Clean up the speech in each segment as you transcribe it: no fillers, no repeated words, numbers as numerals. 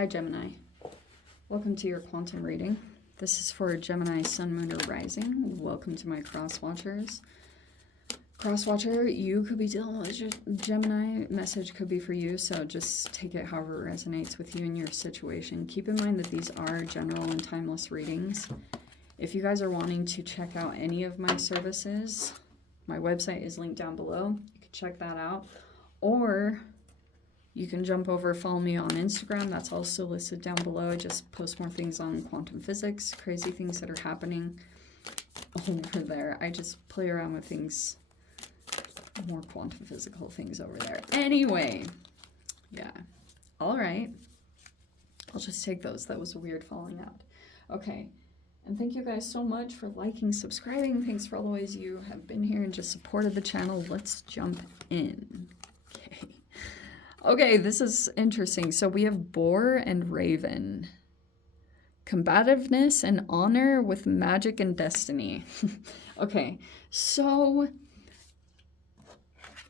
Hi Gemini, welcome to your quantum reading. This is for Gemini, Sun, Moon, or Rising. Welcome to my cross watchers. Cross watcher, you could be dealing with Gemini. Message could be for you, so just take it however it resonates with you and your situation. Keep in mind that these are general and timeless readings. If you guys are wanting to check out any of my services, my website is linked down below. You can check that out, or you can jump over, follow me on Instagram. That's also listed down below. I just post more things on quantum physics, crazy things that are happening over there. I just play around with things, more quantum physical things over there. Anyway, yeah. All right. I'll just take those. That was a weird falling out. Okay. And thank you guys so much for liking, subscribing. Thanks for all the ways you have been here and just supported the channel. Let's jump in. Okay. Okay, this is interesting. So we have Boar and Raven. Combativeness and honor with magic and destiny. Okay, so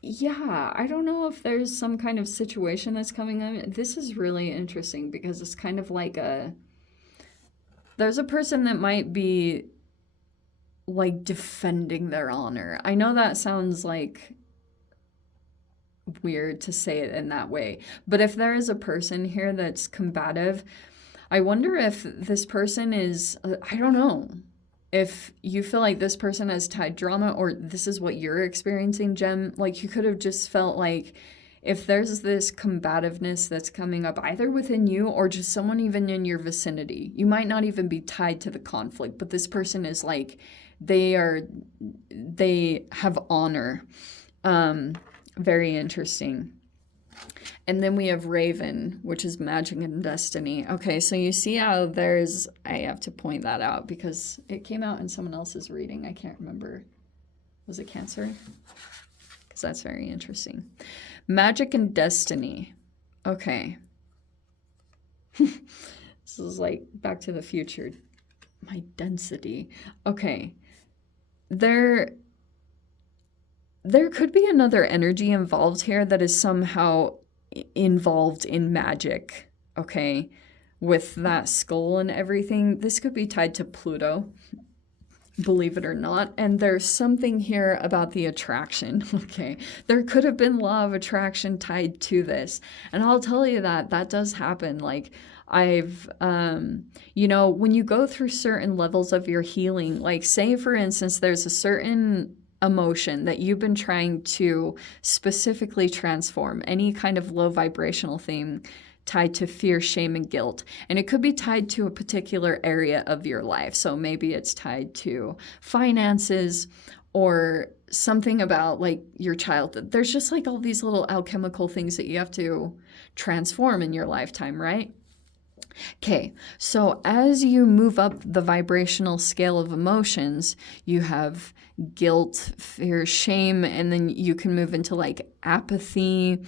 yeah, I don't know if there's some kind of situation that's coming up. This is really interesting because it's kind of like there's a person that might be like defending their honor. I know that sounds like weird to say it in that way, but if there is a person here that's combative, I wonder if this person is, I don't know, if you feel like this person has tied drama, or this is what you're experiencing, Gem. Like, you could have just felt like if there's this combativeness that's coming up either within you or just someone even in your vicinity, you might not even be tied to the conflict, but this person is like, they have honor. Very interesting. And then we have Raven, which is magic and destiny. Okay, so you see how there's, I have to point that out because it came out in someone else's reading. I can't remember. Was it Cancer? Because that's very interesting. Magic and destiny. Okay. This is like Back to the Future. My density. Okay. There could be another energy involved here that is somehow involved in magic, okay? With that skull and everything. This could be tied to Pluto, believe it or not. And there's something here about the attraction, okay? There could have been law of attraction tied to this. And I'll tell you that does happen. Like, I've, you know, when you go through certain levels of your healing, like say, for instance, there's a certain emotion that you've been trying to specifically transform, any kind of low vibrational theme tied to fear, shame, and guilt. And it could be tied to a particular area of your life. So maybe it's tied to finances or something about like your childhood. There's just like all these little alchemical things that you have to transform in your lifetime, right? Okay, so as you move up the vibrational scale of emotions, you have guilt, fear, shame, and then you can move into like apathy.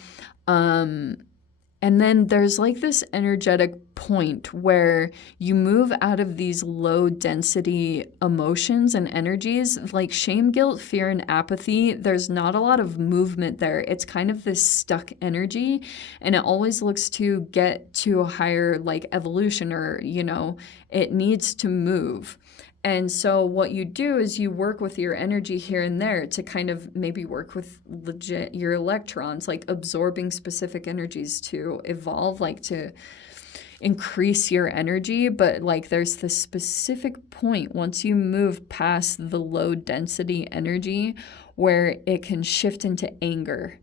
And then there's like this energetic point where you move out of these low density emotions and energies like shame, guilt, fear, and apathy. There's not a lot of movement there. It's kind of this stuck energy, and it always looks to get to a higher like evolution, or, you know, it needs to move. And so what you do is you work with your energy here and there to kind of maybe work with legit your electrons, like absorbing specific energies to evolve, like to increase your energy. But like there's this specific point once you move past the low density energy where it can shift into anger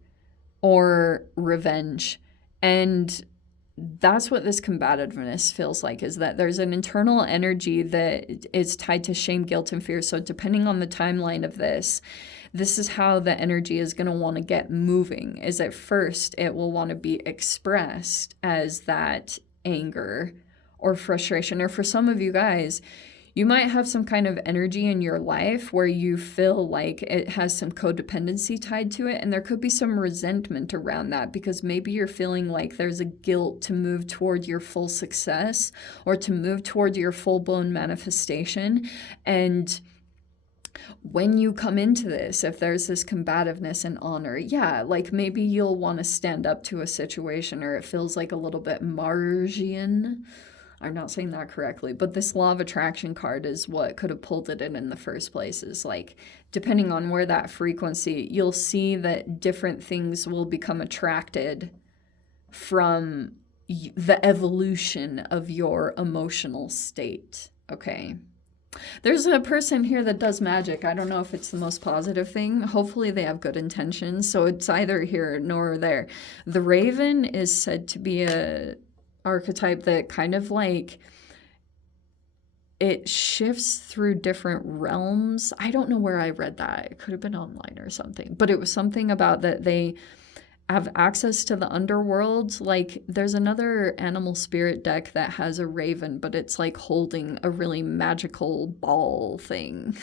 or revenge. And that's what this combativeness feels like, is that there's an internal energy that is tied to shame, guilt, and fear. So depending on the timeline of this is how the energy is going to want to get moving. Is at first it will want to be expressed as that anger or frustration. Or for some of you guys, you might have some kind of energy in your life where you feel like it has some codependency tied to it, and there could be some resentment around that because maybe you're feeling like there's a guilt to move toward your full success or to move toward your full-blown manifestation. And when you come into this, if there's this combativeness and honor, yeah, like maybe you'll want to stand up to a situation, or it feels like a little bit Margian. I'm not saying that correctly, but this law of attraction card is what could have pulled it in the first place. Is like, depending on where that frequency, you'll see that different things will become attracted from the evolution of your emotional state. Okay. There's a person here that does magic. I don't know if it's the most positive thing. Hopefully they have good intentions. So it's either here nor there. The raven is said to be a archetype that kind of like, it shifts through different realms. I don't know where I read that. It could have been online or something, but it was something about that they have access to the underworld. Like there's another animal spirit deck that has a raven, but it's like holding a really magical ball thing.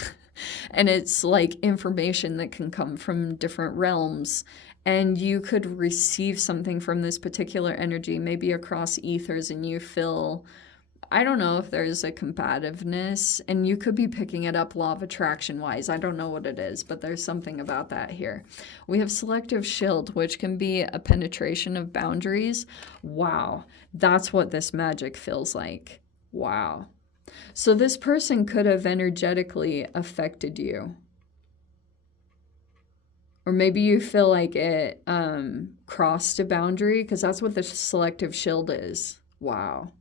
And it's like information that can come from different realms. And you could receive something from this particular energy, maybe across ethers, and you feel, I don't know if there's a combativeness, and you could be picking it up law of attraction wise. I don't know what it is, but there's something about that here. We have selective shield, which can be a penetration of boundaries. Wow, that's what this magic feels like. Wow. So this person could have energetically affected you. Or maybe you feel like it crossed a boundary, because that's what the selective shield is. Wow.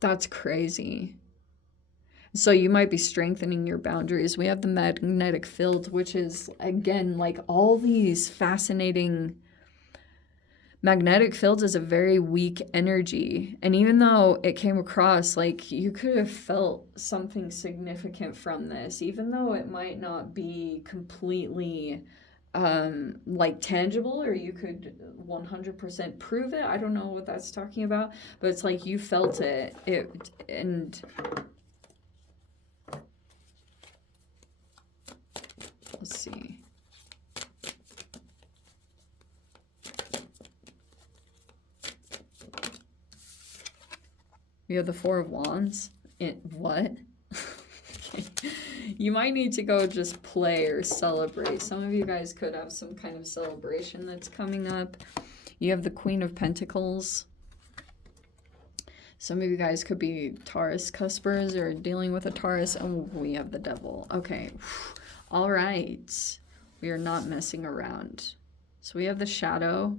That's crazy. So you might be strengthening your boundaries. We have the magnetic field, which is, again, like all these fascinating... Magnetic fields is a very weak energy. And even though it came across like you could have felt something significant from this, even though it might not be completely like tangible, or you could 100% prove it. I don't know what that's talking about, but it's like you felt it. And let's see. We have the Four of Wands. What? You might need to go just play or celebrate. Some of you guys could have some kind of celebration that's coming up. You have the Queen of Pentacles. Some of you guys could be Taurus cuspers or dealing with a Taurus. Oh, we have the Devil. Okay. All right. We are not messing around. So we have the Shadow.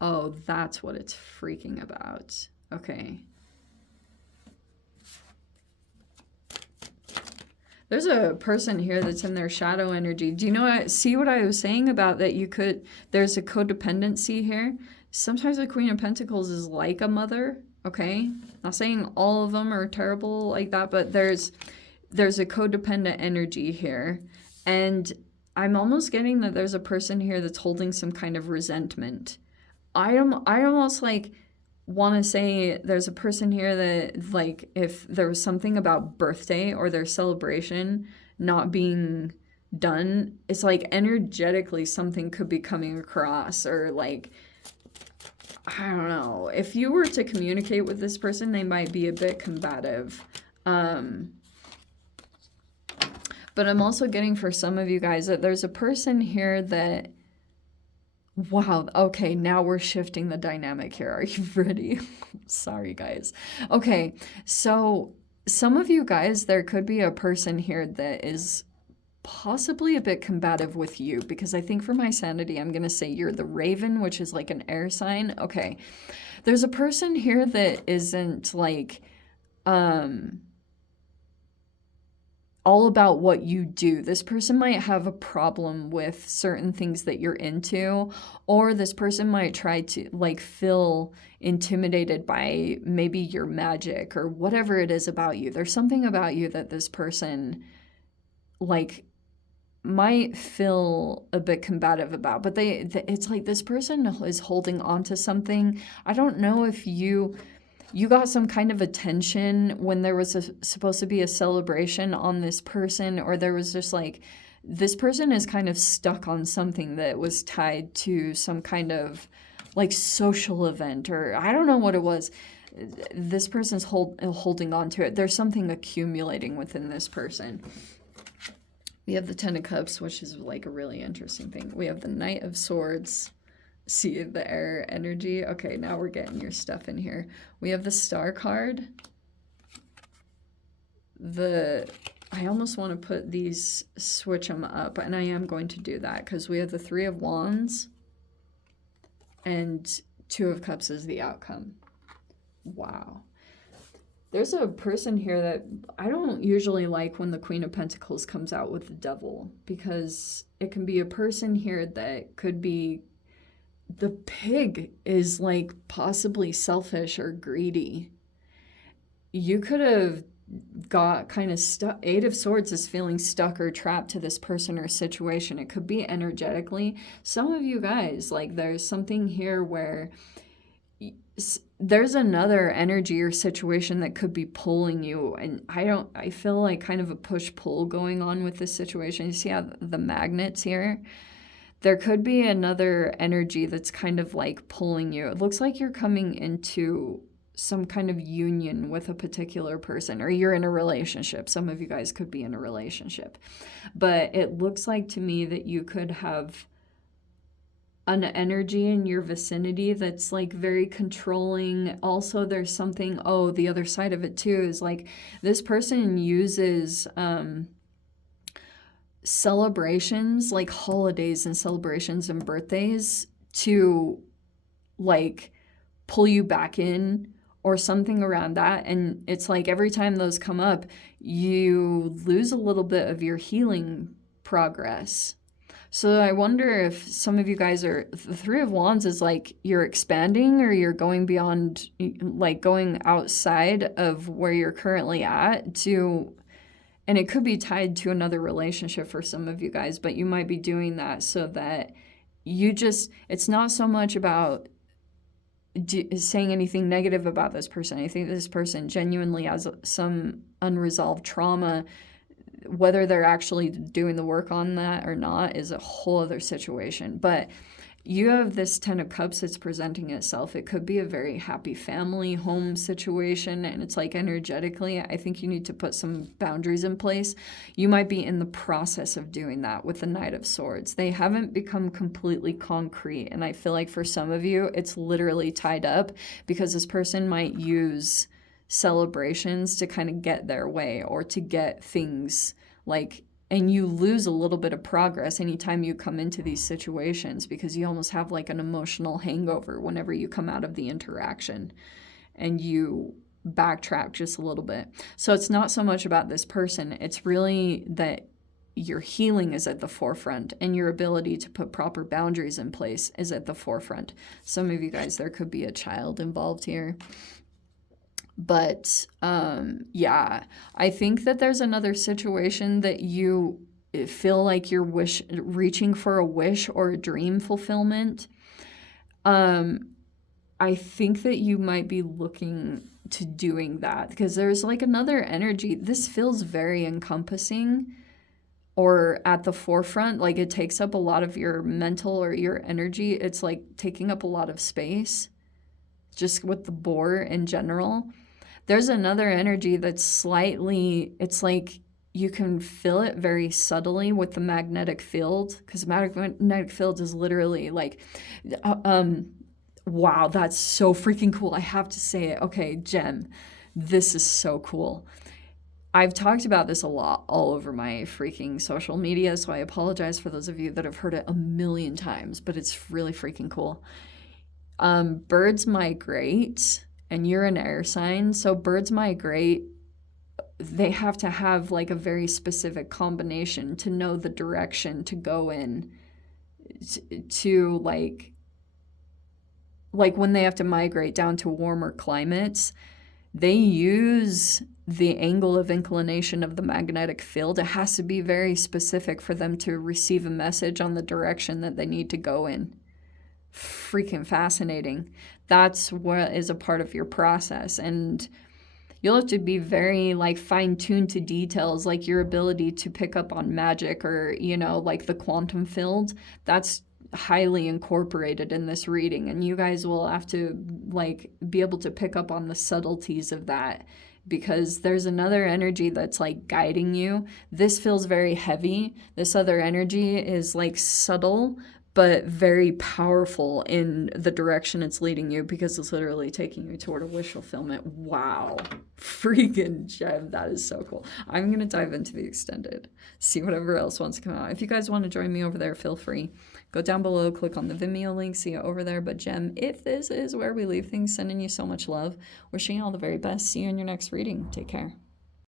Oh, that's what it's freaking about. Okay. There's a person here that's in their shadow energy. Do you know, see what I was saying about that you could, there's a codependency here. Sometimes the Queen of Pentacles is like a mother, okay? Not saying all of them are terrible like that, but there's a codependent energy here. And I'm almost getting that there's a person here that's holding some kind of resentment. I almost like want to say there's a person here that, like, if there was something about birthday or their celebration not being done, it's like energetically something could be coming across, or like, I don't know. If you were to communicate with this person, they might be a bit combative. But I'm also getting for some of you guys that there's a person here that, wow, okay, now we're shifting the dynamic here. Are you ready? Sorry, guys. Okay, so some of you guys, there could be a person here that is possibly a bit combative with you, because I think for my sanity, I'm going to say you're the Raven, which is like an air sign. Okay, there's a person here that isn't like, all about what you do. This person might have a problem with certain things that you're into, or this person might try to like feel intimidated by maybe your magic or whatever it is about you. There's something about you that this person like might feel a bit combative about, but it's like this person is holding on to something. I don't know if you got some kind of attention when there was supposed to be a celebration on this person, or there was just like, this person is kind of stuck on something that was tied to some kind of like social event, or I don't know what it was. this person's holding on to it. There's something accumulating within this person. We have the Ten of Cups, which is like a really interesting thing. We have the Knight of Swords. See the air energy? Okay, now we're getting your stuff in here. We have the Star card. I almost want to put these, switch them up, and I am going to do that because we have the Three of Wands and Two of Cups is the outcome. Wow. There's a person here that I don't usually like when the Queen of Pentacles comes out with the Devil, because it can be a person here that could be, the pig is like possibly selfish or greedy. You could have got kind of stuck. Eight of Swords is feeling stuck or trapped to this person or situation. It could be energetically. Some of you guys, like there's something here where there's another energy or situation that could be pulling you, and I feel like kind of a push-pull going on with this situation. You see how the magnets here? There could be another energy that's kind of like pulling you. It looks like you're coming into some kind of union with a particular person, or you're in a relationship. Some of you guys could be in a relationship, but it looks like to me that you could have an energy in your vicinity that's like very controlling. Also, there's something, the other side of it too is like this person uses celebrations, like holidays and celebrations and birthdays, to like pull you back in or something around that. And it's like every time those come up, you lose a little bit of your healing progress. So I wonder if some of you guys are, the Three of Wands is like you're expanding or you're going beyond, like going outside of where you're currently at to, and it could be tied to another relationship for some of you guys, but you might be doing that so that you just, it's not so much about saying anything negative about this person. I think this person genuinely has some unresolved trauma. Whether they're actually doing the work on that or not is a whole other situation. But you have this Ten of Cups that's presenting itself. It could be a very happy family home situation, and it's like energetically, I think you need to put some boundaries in place. You might be in the process of doing that with the Knight of Swords. They haven't become completely concrete, and I feel like for some of you, it's literally tied up because this person might use celebrations to kind of get their way or to get things like, and you lose a little bit of progress anytime you come into these situations because you almost have like an emotional hangover whenever you come out of the interaction and you backtrack just a little bit. So it's not so much about this person. It's really that your healing is at the forefront and your ability to put proper boundaries in place is at the forefront. Some of you guys, there could be a child involved here. But yeah, I think that there's another situation that you feel like you're reaching for a wish or a dream fulfillment. I think that you might be looking to doing that because there's like another energy. This feels very encompassing or at the forefront. Like it takes up a lot of your mental or your energy. It's like taking up a lot of space just with the boar in general. There's another energy that's slightly, it's like you can feel it very subtly with the magnetic field, because the magnetic field is literally like, wow, that's so freaking cool. I have to say it. Okay, Gem, this is so cool. I've talked about this a lot all over my freaking social media, so I apologize for those of you that have heard it a million times, but it's really freaking cool. Birds migrate. And you're an air sign, so birds migrate. They have to have like a very specific combination to know the direction to go in to like when they have to migrate down to warmer climates, they use the angle of inclination of the magnetic field. It has to be very specific for them to receive a message on the direction that they need to go in. Freaking fascinating. That's what is a part of your process, and you'll have to be very like fine-tuned to details, like your ability to pick up on magic or like the quantum field. That's highly incorporated in this reading, and you guys will have to like be able to pick up on the subtleties of that, because there's another energy that's like guiding you. This feels very heavy. This other energy is like subtle but very powerful in the direction it's leading you, because it's literally taking you toward a wish fulfillment. Wow. Freaking gem. That is so cool. I'm going to dive into the extended, see whatever else wants to come out. If you guys want to join me over there, feel free. Go down below, click on the Vimeo link, see it over there. But Gem, if this is where we leave things, sending you so much love. Wishing you all the very best. See you in your next reading. Take care.